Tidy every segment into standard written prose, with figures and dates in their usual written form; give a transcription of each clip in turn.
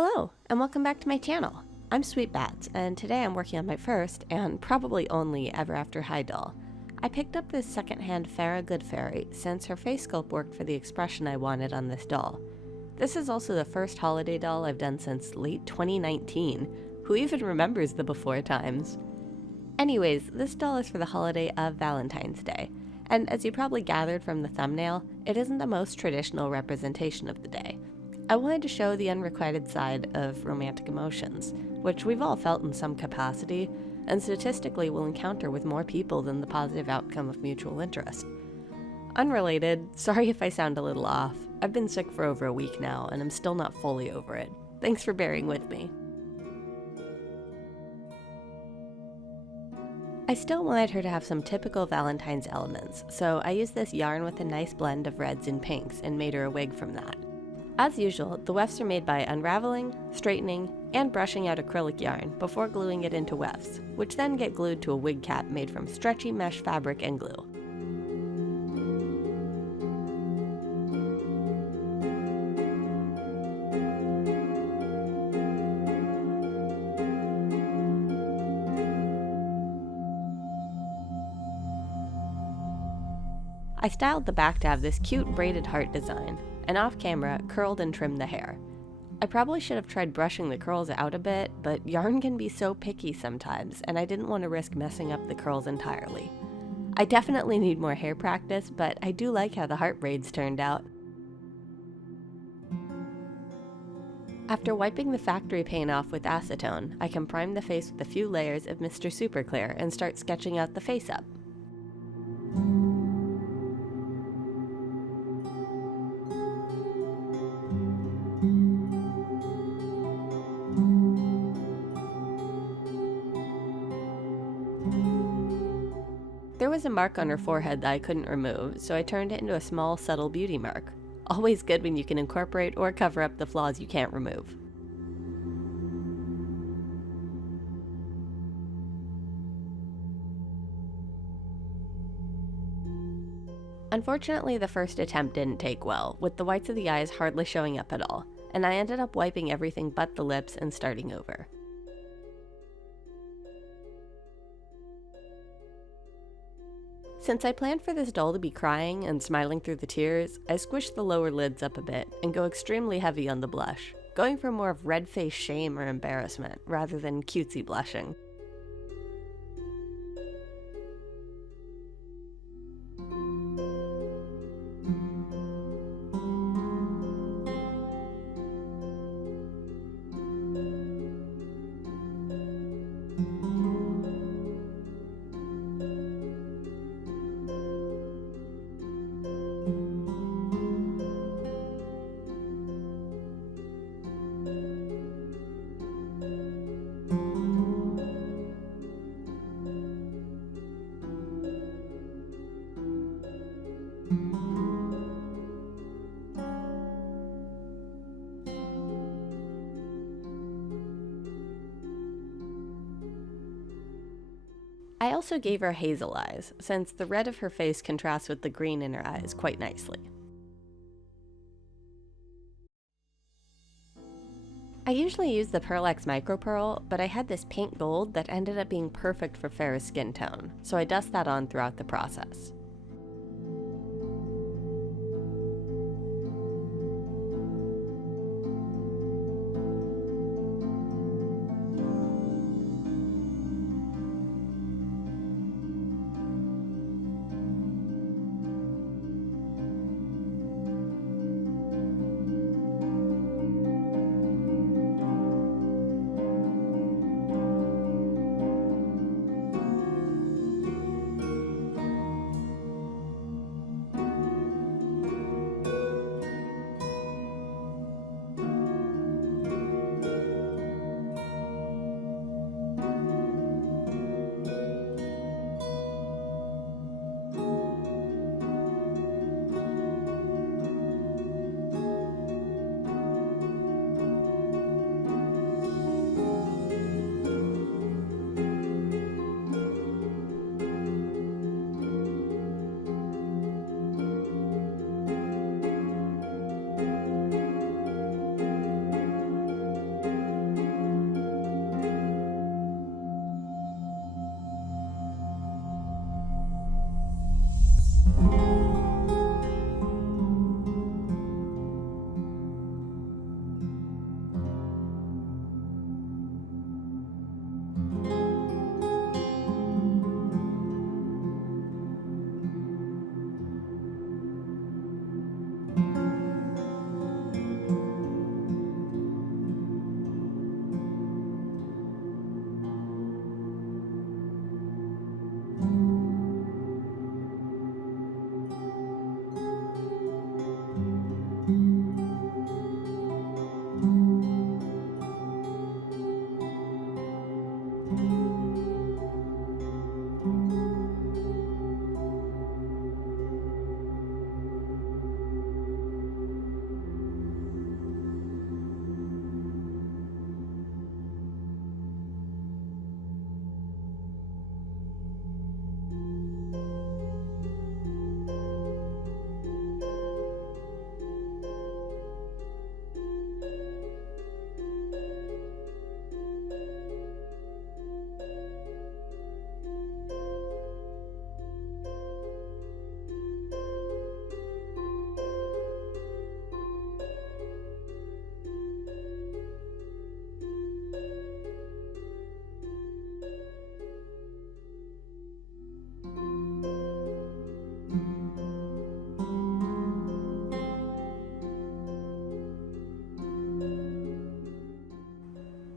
Hello, and welcome back to my channel. I'm Sweet Bats, and today I'm working on my first, and probably only, Ever After High doll. I picked up this secondhand Farrah Good Fairy since her face sculpt worked for the expression I wanted on this doll. This is also the first holiday doll I've done since late 2019. Who even remembers the before times? Anyways, this doll is for the holiday of Valentine's Day, and as you probably gathered from the thumbnail, it isn't the most traditional representation of the day. I wanted to show the unrequited side of romantic emotions, which we've all felt in some capacity, and statistically will encounter with more people than the positive outcome of mutual interest. Unrelated, sorry if I sound a little off. I've been sick for over a week now, and I'm still not fully over it. Thanks for bearing with me. I still wanted her to have some typical Valentine's elements, so I used this yarn with a nice blend of reds and pinks and made her a wig from that. As usual, the wefts are made by unraveling, straightening, and brushing out acrylic yarn before gluing it into wefts, which then get glued to a wig cap made from stretchy mesh fabric and glue. I styled the back to have this cute braided heart design, and off camera, curled and trimmed the hair. I probably should have tried brushing the curls out a bit, but yarn can be so picky sometimes, and I didn't want to risk messing up the curls entirely. I definitely need more hair practice, but I do like how the heart braids turned out. After wiping the factory paint off with acetone, I can prime the face with a few layers of Mr. Super Clear and start sketching out the face up. There was a mark on her forehead that I couldn't remove, so I turned it into a small, subtle beauty mark. Always good when you can incorporate or cover up the flaws you can't remove. Unfortunately, the first attempt didn't take well, with the whites of the eyes hardly showing up at all, and I ended up wiping everything but the lips and starting over. Since I planned for this doll to be crying and smiling through the tears, I squished the lower lids up a bit and go extremely heavy on the blush, going for more of red-faced shame or embarrassment rather than cutesy blushing. I also gave her hazel eyes, since the red of her face contrasts with the green in her eyes quite nicely. I usually use the Pearl X Micro Pearl, but I had this pink gold that ended up being perfect for Farrah's skin tone, so I dust that on throughout the process.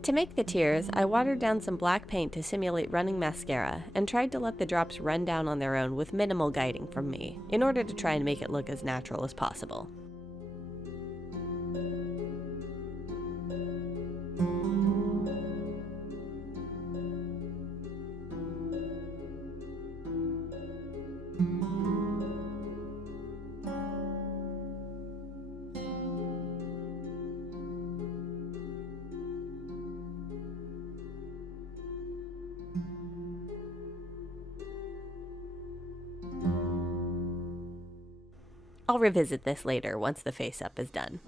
To make the tears, I watered down some black paint to simulate running mascara and tried to let the drops run down on their own with minimal guiding from me, in order to try and make it look as natural as possible. I'll revisit this later once the face-up is done.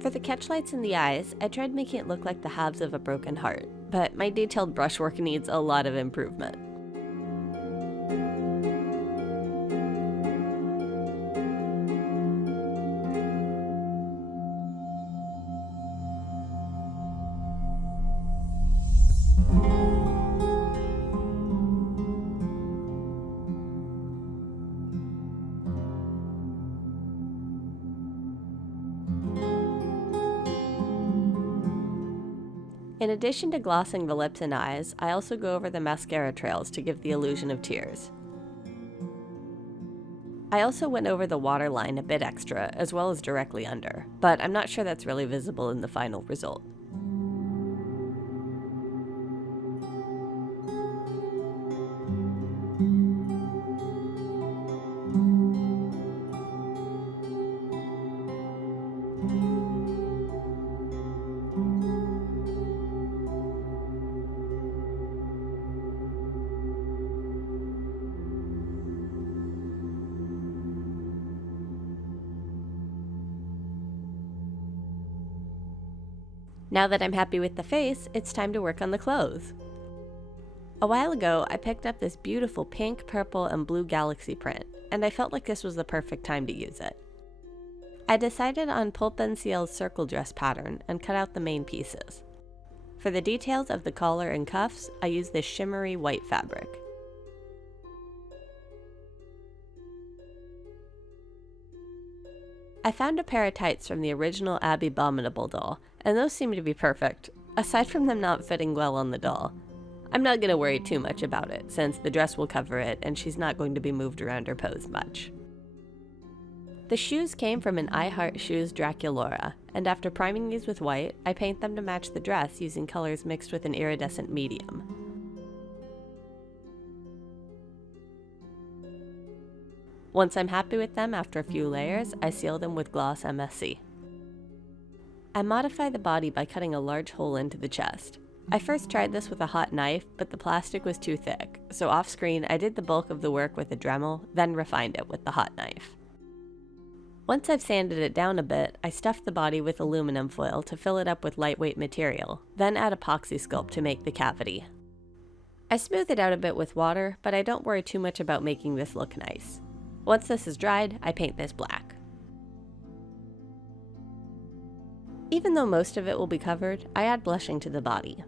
For the catch lights in the eyes, I tried making it look like the halves of a broken heart, but my detailed brushwork needs a lot of improvement. In addition to glossing the lips and eyes, I also go over the mascara trails to give the illusion of tears. I also went over the waterline a bit extra, as well as directly under, but I'm not sure that's really visible in the final result. Now that I'm happy with the face, it's time to work on the clothes. A while ago, I picked up this beautiful pink, purple, and blue galaxy print, and I felt like this was the perfect time to use it. I decided on Pulpensiel's circle dress pattern and cut out the main pieces. For the details of the collar and cuffs, I used this shimmery white fabric. I found a pair of tights from the original Abby Abominable doll, and those seem to be perfect, aside from them not fitting well on the doll. I'm not going to worry too much about it, since the dress will cover it and she's not going to be moved around or posed much. The shoes came from an I Heart Shoes Draculaura, and after priming these with white, I paint them to match the dress using colors mixed with an iridescent medium. Once I'm happy with them after a few layers, I seal them with gloss MSC. I modify the body by cutting a large hole into the chest. I first tried this with a hot knife, but the plastic was too thick, so off screen I did the bulk of the work with a Dremel, then refined it with the hot knife. Once I've sanded it down a bit, I stuff the body with aluminum foil to fill it up with lightweight material, then add Apoxie Sculpt to make the cavity. I smooth it out a bit with water, but I don't worry too much about making this look nice. Once this is dried, I paint this black. Even though most of it will be covered, I add blushing to the body.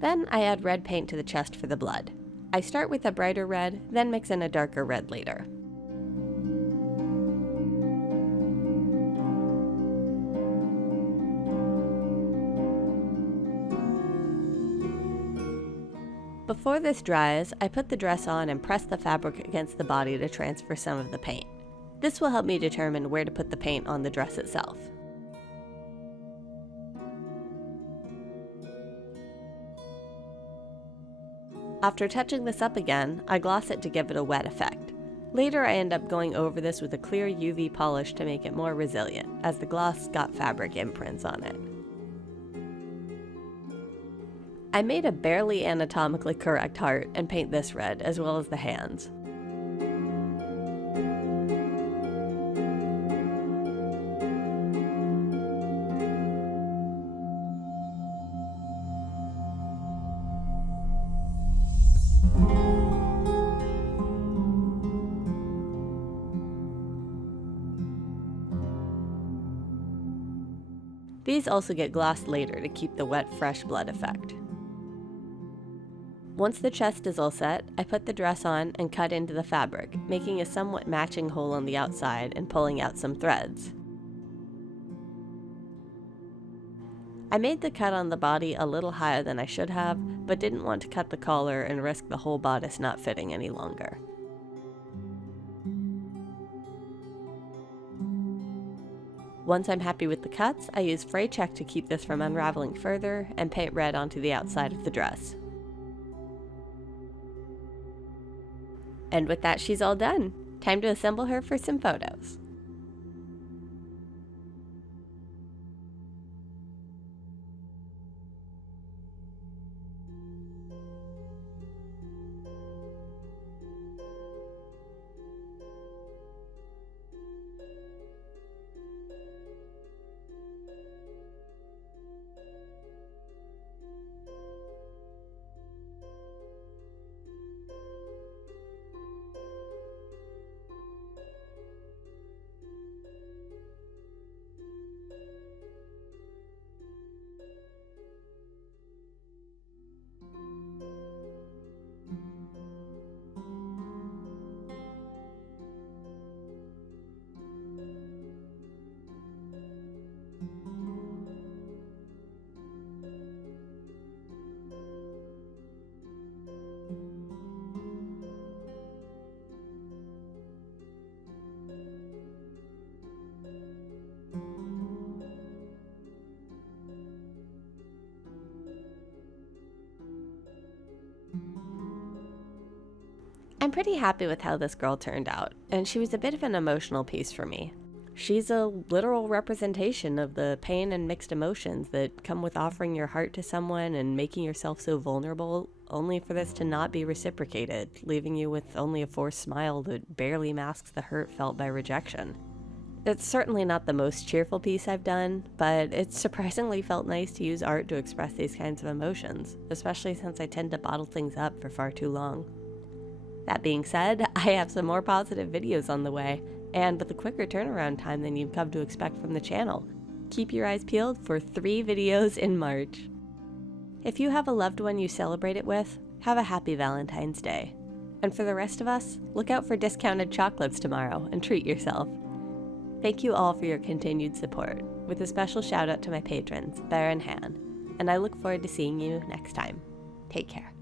Then I add red paint to the chest for the blood. I start with a brighter red, then mix in a darker red later. Before this dries, I put the dress on and press the fabric against the body to transfer some of the paint. This will help me determine where to put the paint on the dress itself. After touching this up again, I gloss it to give it a wet effect. Later I end up going over this with a clear UV polish to make it more resilient, as the gloss got fabric imprints on it. I made a barely anatomically correct heart and paint this red, as well as the hands. These also get glossed later to keep the wet, fresh blood effect. Once the chest is all set, I put the dress on and cut into the fabric, making a somewhat matching hole on the outside and pulling out some threads. I made the cut on the body a little higher than I should have, but didn't want to cut the collar and risk the whole bodice not fitting any longer. Once I'm happy with the cuts, I use fray check to keep this from unraveling further and paint red onto the outside of the dress. And with that, she's all done. Time to assemble her for some photos. I'm pretty happy with how this girl turned out, and she was a bit of an emotional piece for me. She's a literal representation of the pain and mixed emotions that come with offering your heart to someone and making yourself so vulnerable, only for this to not be reciprocated, leaving you with only a forced smile that barely masks the hurt felt by rejection. It's certainly not the most cheerful piece I've done, but it surprisingly felt nice to use art to express these kinds of emotions, especially since I tend to bottle things up for far too long. That being said, I have some more positive videos on the way, and with a quicker turnaround time than you've come to expect from the channel. Keep your eyes peeled for 3 videos in March. If you have a loved one you celebrate it with, have a happy Valentine's Day. And for the rest of us, look out for discounted chocolates tomorrow and treat yourself. Thank you all for your continued support, with a special shout out to my patrons, Bear and Han, and I look forward to seeing you next time. Take care.